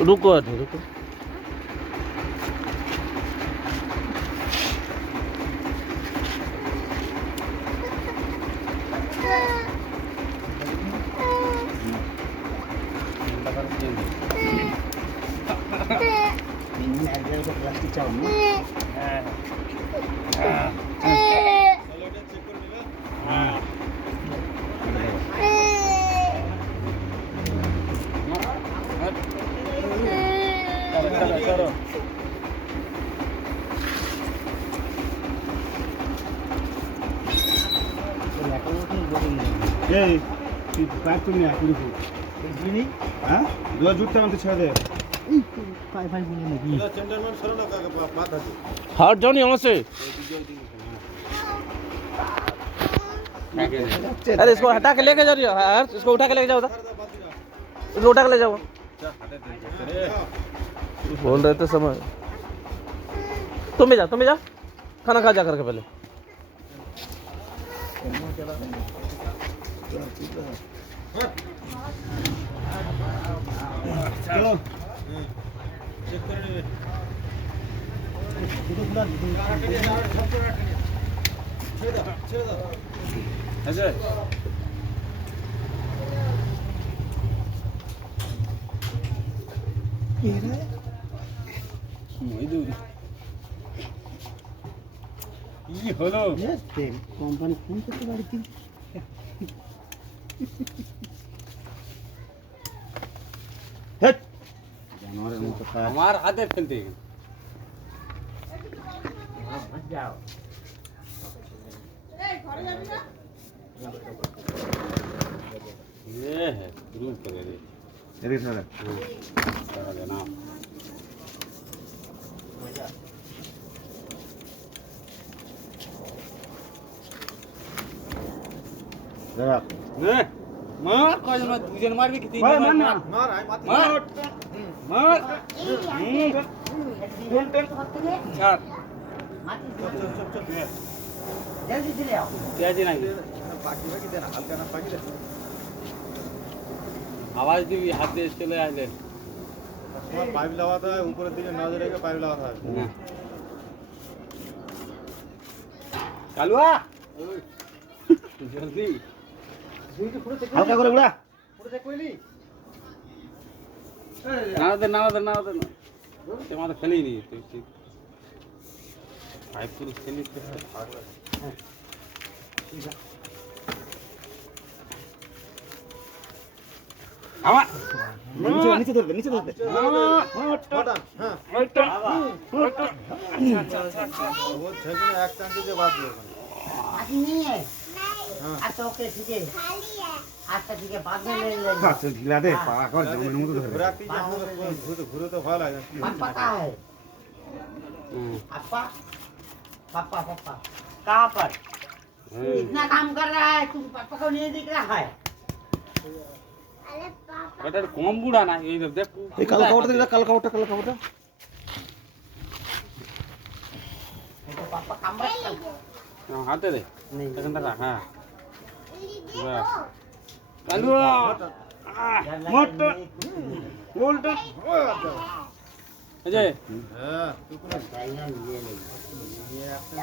रुको अभी रुको প্লাস্টিক চাও না এই তুই কাজ তুমি এখন বুঝলি হ্যাঁ দুয়া জুটটা আমাকে ছেড়ে দে এই পাই পাই বলি নাকি চেন্ডারম্যান সরো না কাকা বাত আছে हट जाओ नहीं यहाँ से अरे इसको हटा के लेके जा रही हो यार इसको उठा के लेके जाओ इसको उठा के ले जाओ बोल रहे थे समय तुम भी जाओ खाना खा जा करके पहले চলো চেক করে নেবে ছেড়ে দাও আচ্ছা কি হলো কোম্পানি ফোন করতে পারি কি জানোয়ারের মতো আমার হাতে ফেলতে যাও ये है ग्रुप कर दे এদিকে সরে चलो ना দাঁড়া ने मार कौन मार दूजन मार भी कितनी मार ना मार आई मार मार चार জলদি চলে आओ जल्दी नहीं बाकी दे ना हल्का ना बाकी दे आवाज दी हाथ दे चले आए पाइप लगाता है ऊपर दिखे नजर आएगा पाइप लगाता है चालू आ जल्दी হালকা করে গুড়া ना दे ते मार खेली नहीं तो ठीक पाइप पूरी खेली आवा নিচে ধরবে बटन हाँ वो छेकने एक टांगे के बाद ले बाकी नहीं है हाँ आज तो ओके ठीक है आज तो ठीक है बाद में ले लेंगे আচ্ছা ঢিলা দে পা কর জমের মতো ধরে घुराती है घुरे तो भाला है पापा कहाँ है पापा पापा पापा कहाँ पर इतना काम कर रहा है तुम पापा को नहीं दिख रहा है এটা কম বুড়া না এই দেখ এই কালকা ওটা দিলা কালকা ওটা तो पापा काम मत कर হাতে দে नहीं এখন টাকা হ্যাঁ বাস চালু মোট উল্টো এই যে हाँ तू कौन ये नहीं ये एक्शन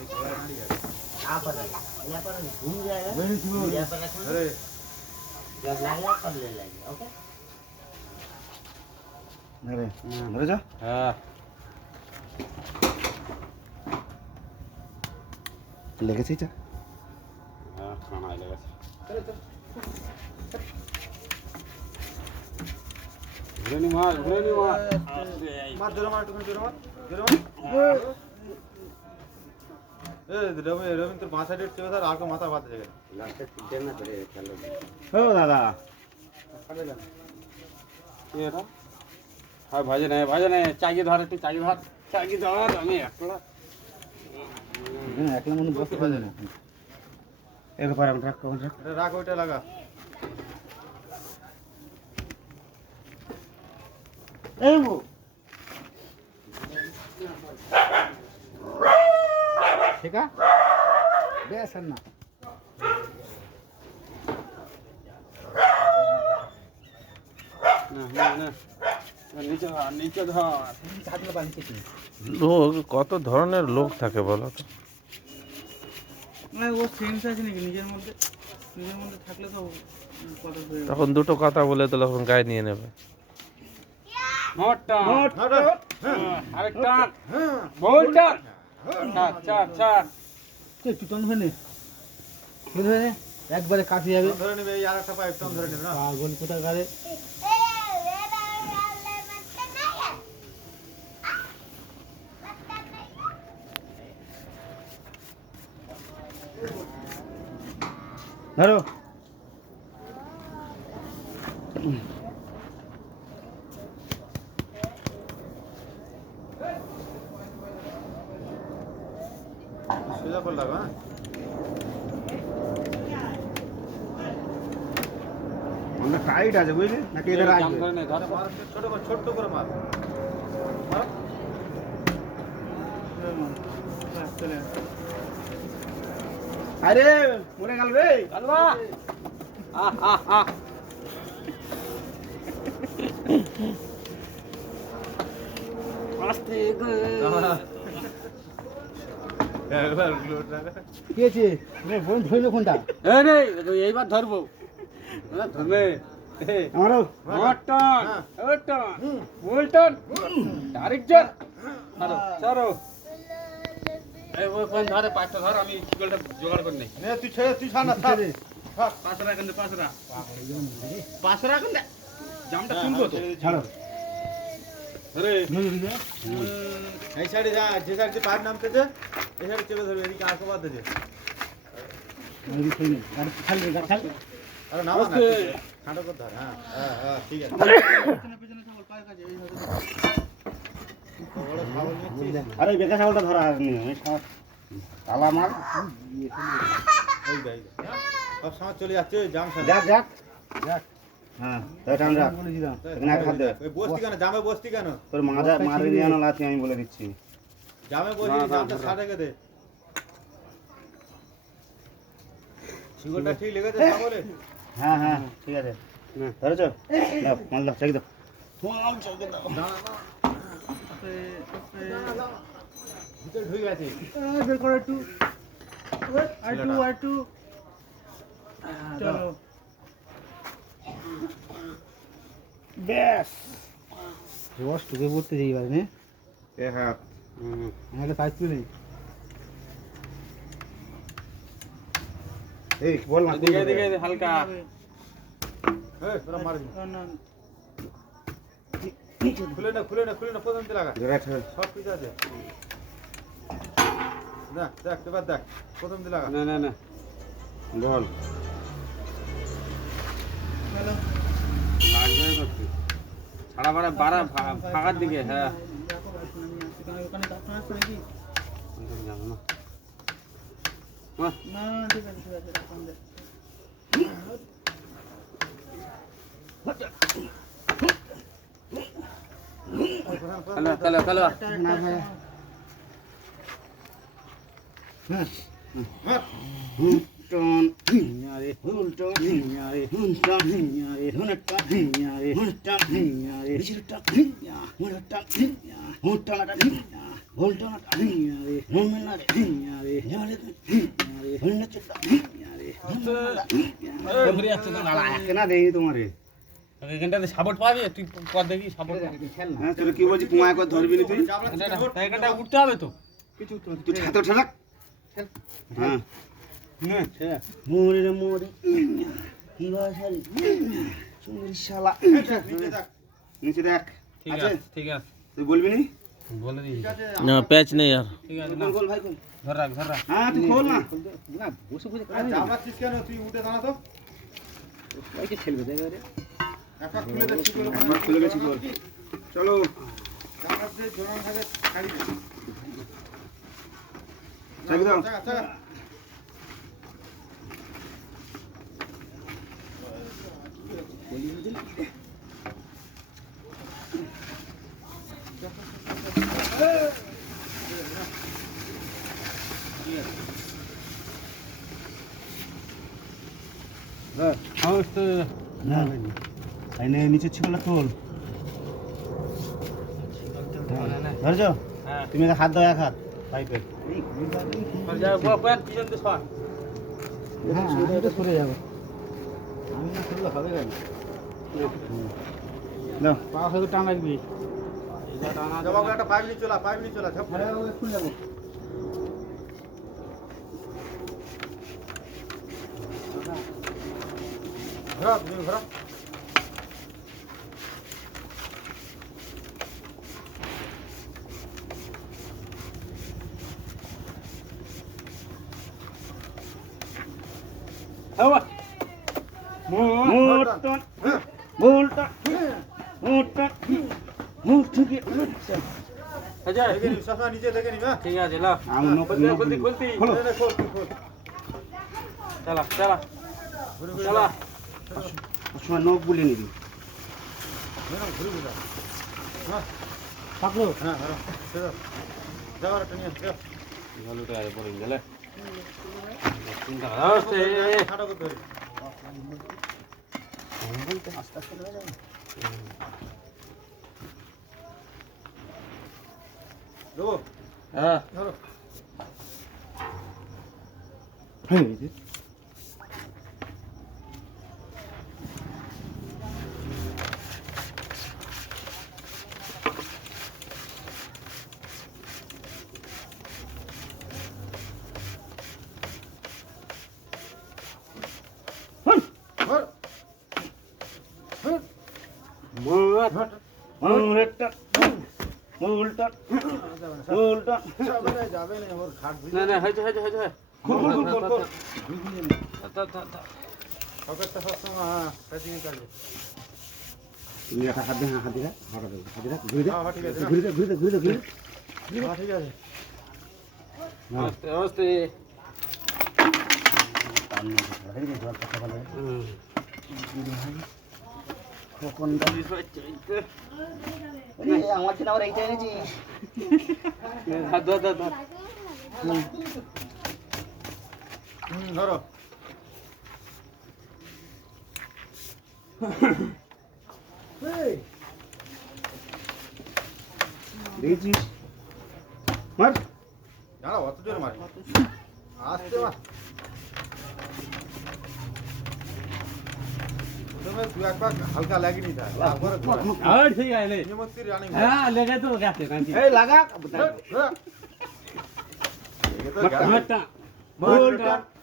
तो यहाँ पर घूम जाएगा यहाँ पर रखना अरे जब लगेगा तब ले लेंगे ओके ধরে ধরে যা হ্যাঁ লেগেছে এটা হ্যাঁ খানা লেগেছে ঘুরে নি মার मार जोर मार टुकन जोर मार ए रवि तो माथा डेट चेगा था आके माथा बात जगह लास्ट देना पड़ेगा चलो ও দাদা এটা হ্যাঁ ভাজে না চাগি ধর একটু চাগি ধর আমি একলা একলা মনে বসতে পারে না এর পর আমরা রাখ राख ओटा लगा এই মো ঠিক আছে বেশ না না না না নিচে ধর হাতগুলো বাঁধতে কি লোক কত ধরনের লোক থাকে বলো তো। না ও সেন্স আছে নাকি নিজের মধ্যে থাকলে তো কথা হয়ে তখন দুটো কথা বলে তো তখন গায়ে নিয়ে নেবে। মোটা আরেকটা বলটা চার চার একটু টান ফেলে একবারে কাটি যাবে ধরে নেবে এই আর একটা পাইপ টান ধরে নেবে না পাগল কোথায় গাড়ে ধরো সোজা করে লাগা হ্যাঁ আমরা টাইট আছে বুঝলি নাকি এদের জাম রাখবে ধরে নে ধর মার ছোট করে মার মার আরে মরে গেল রে কালবা আহ আস্তে গো একবার গ্লোড লাগা কি আছে রে ফোন ধইলো কোনটা এই রে এইবার ধরবো ধরবে আমারও মটন ওটন বলটন আরেকজন আরো চলো এই ওই কোন ধরে পাঁচটা ধর আমি চিকলটা জোগাড় করে নেই নে তুই ছাড় না ছাড় পাঁচরা কিন্তু পাঁচরা কিন্তু জামটা তুলবো তো ছাড়ো আরে এই সাইডে যা যে সাইডে পাইপ নামতেছে এই সাইডে চেপে ধরবে এদিকে আসো বাদ দে আমি কই না আর খালি খালি আরে নামা না খাটো করে ধর হ্যাঁ হ্যাঁ ঠিক আছে বড় খাবার নিচ্ছিস আরে বেকা ছাগলটা ধরা আসনি ওই সব তালা মার এই দেখ সব সময় চলে যাচ্ছে জাম সামনে যাক যাক যাক হ্যাঁ তাই আমরা এখানে খাদ্য ওই বস্তি কেন জামে বস্তি কেন তোর মাজা মারি দিয়ে না লাথি আমি বলে দিচ্ছি জামে বসে জামটা ছাড়ে কে দে শিকলটা ঠিক লেগেছে ছাগলে হ্যাঁ হ্যাঁ ঠিক আছে ধরেছ দাও মাল দাও চাকি দাও ভিতরে ঢুকে গেছে বের করো একটু আর চলো বেশ রস ঢুকে পড়তে যাই এবার নে হ্যাঁ আমাকে সাইজ তুলে এই বল না এদিকে এদিকে হালকা এই তোরা মারবি খুলে না প্রথম দিয়ে লাগা সব কিছু আছে দেখ এবার দেখ প্রথম দিয়ে লাগা না না না বল লাগবে করতে ছাড়া বাড়া বাড়া ফাঁকার দিকে হ্যাঁ যাবো না চলো চলো না ভাই হুলটন হিয়ারে হুলটন হিয়ারে হুলটন হিয়ারে হুলটন হিয়ারে হুলটন হিয়ারে হুলটন হিয়া হুলটন হিয়া হুলটন হিয়া হুলটন হিয়ারে হুলটন হিয়ারে হিয়ারে হুলটন হিয়ারে ঘুরে যাচ্ছে তো নালা কেনা দেই তোমারে এখানটাতে সাপোর্ট পাবি তুই পর দেখি সাপোর্ট হ্যাঁ তোর কি বলছিস তোমায় কত ধরবি নি তুই এখানটা উঠতে হবে তো তুই ছাতো ঠেলাক হ্যাঁ মোরে রে মোরে হিবাশালি চুরি শালা নিচে দেখ ঠিক আছে ঠিক আছে তুই বলবি নি বলে দিই না প্যাচ নেই আর। ঠিক আছে বল ভাই কোন ধর রাখ হ্যাঁ তুই খোল না না বসে বসে জামাচ্ছিস কেন তুই উঠে দাঁড়া তো ওইকে ছেলবে দেখো রে একটা খুলে দে ঠিক হলো একবার খুলে গেছি বল চলো জামার যে জোরান থাকে ছাড়ি দে চাবি দাও আচ্ছা সমস্ত না এনে নিচে ছিগুলো তোল ধরছ হ্যাঁ তুমি এক হাত দাও এক হাত পাইপে যা গোপাল পিছন দিয়ে সর সরে যাবো আমি না করলে হবে কেন দাও পা হয়তো টান রাখবি এটা টানা বাবু একটা পাইপ নিয়ে চলা ঝপ করে খুলে যাবো ঘোরা তুমি ঘোরা হ্যাঁ মুটন মুটন মুটন মুট ঠিক আচ্ছা দেখে নিবি সবসময় নিচে দেখে নিবি হ্যাঁ ঠিক আছে লা আমি নক খুলতি খুলতি খোলো খোল খোল চলা চলা ঘুরে ঘুরে চলা সময় নখ বলে নিবি ঘুরে ঘুরে হ্যাঁ থাকলো হ্যাঁ হ্যাঁ যাও একটা নিয়ে যাও ভালো টাকা পড়ে গেলে চিন্তা করতে খাটো করতে পারি দেবো হ্যাঁ ধরো হ্যাঁ ধর মুট মুটন মুটন মুটন যাবে না ওর খাট না না হয়েছে হয়েছে হয়েছে খুল খুল খুল খুল সকেটটা সবসময় হ্যাঁ প্যাচিং এ কাটবে তুমি একটা হাত দে হাত দিরা হাত দিরা ঘুরে দে হ্যাঁ ঠিক আছে ঘুরে দে ঘুরে দে ঘুরে দে ঘুরে হ্যাঁ ঠিক আছে আস্তে আস্তে আমার জন্য আবার এইটা এনেছিস ধর ধর ধর ধরো দেখছিস মার দাঁড়াও অত জোরে মারি আসতে মা প্রথমে দু একবার হালকা লাগিয়ে নিতে হয় তারপরে আর ঠিক আছে নিয়মতি রানিং হ্যাঁ লেগে তো গেছে কাঁচি এই লাগা মোটা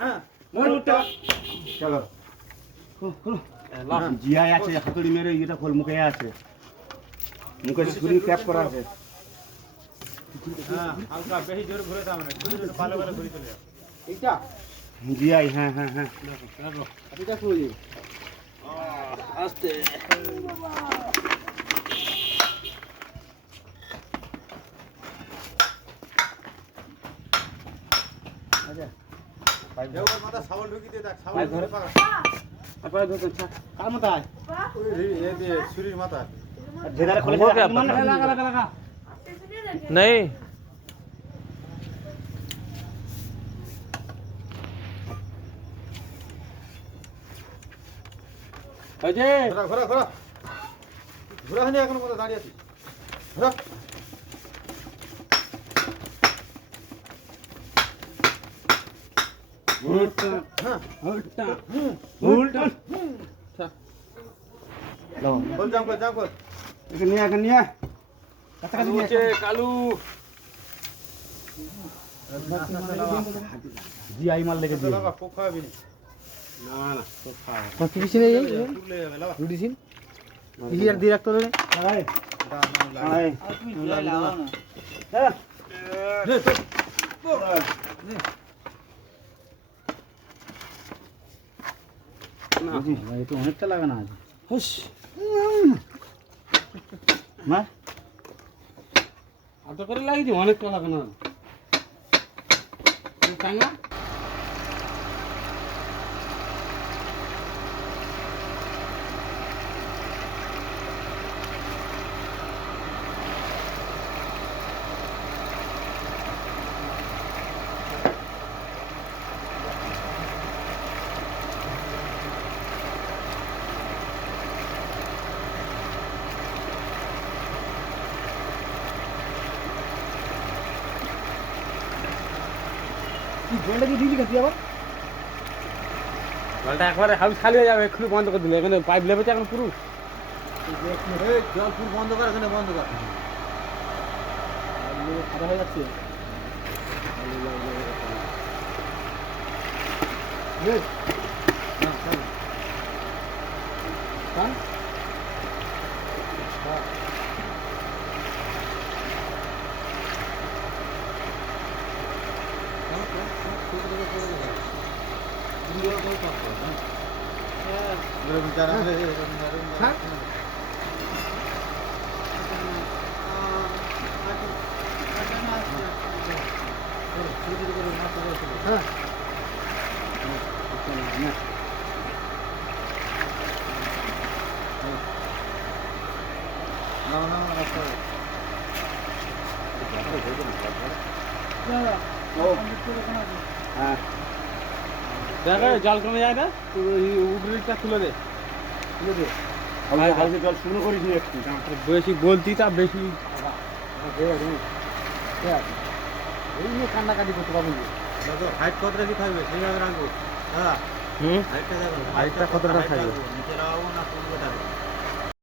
হ্যাঁ মোটা চলো জিয়াই আছে হাতুড়ি মেরে এটা খোল মুখে আছে মুখে ছুরি ক্যাপ করা আছে হ্যাঁ হালকা বেশি জোরে ঘুরে দাও না ছোট ছোট পালে পালে ঘুরে চলে যাও এইটা জিয়াই হ্যাঁ হ্যাঁ হ্যাঁ এটা কই আস্তে দেও ওর মাথা সাবল ঢুকি দিয়ে দেখ সাবল ধরে পাকা আপনার ধরুন ছা কার মাথায় ওই এ দিয়ে ছুরির মাথা যেদারে খোলে हो गया লাগা লাগা লাগা नहीं অজয় ঘোরা ঘোরা ঘোরা ঘোরা হয়নি এখন কোথাও দাঁড়িয়ে আছি ঘোরা মোটা হ্যাঁ মোটা উল্টা বল জাম কর এখানে নিয়ে কাছাকাছি নিয়ে কালু জিয়াই মাল লেগে দিয়ে লাগা পোক খাবি না না না তো খাওয়া কনস্টিটিউশন এই তুলে যাবে লাগা রুডিসিন ইজি আর দিয়ে রাখতে হবে আয় দাঁড়া না লাগা আয় তুমি জুলাই লাগাও না হ্যাঁ ভাই তো অনেকটা লাগানো আছে হুশ মা আতো করে লাগিয়েছি অনেকটা লাগানো চাঙ্গা কি জলটা কি দিলি তুই আবার? জলটা একবারে হাউস খালি হয়ে যাবে, এক্ষুনি বন্ধ করে দিলে। এখানে পাইপ লেপেছে এখন পুরো। এই জল পুরো বন্ধ কর, এখানে বন্ধ কর। খারাপ হয়ে যাচ্ছে। এই, না, চল। কান? এরকম যারা আছে, এরকম হ্যাঁ? হ্যাঁ। নাও নাও রাস্তা হ্যাঁ। দেখো জল কমে যায় না, তো ওই উপরেটা তুলে দে। তুলে দে। হালকা জল শুকনো করিস নি একটু। বেশি বলতি তা বেশি। এই নিয়ে কান্নাকাটি করতে পারবো না। দেখো হাইট কতটা কি থাকবে সেইভাবে রাখবো। হ্যাঁ হুম। হাইটটা দেখো, হাইটটা কতটা থাকবে? নিচে রাখবো না তুলবে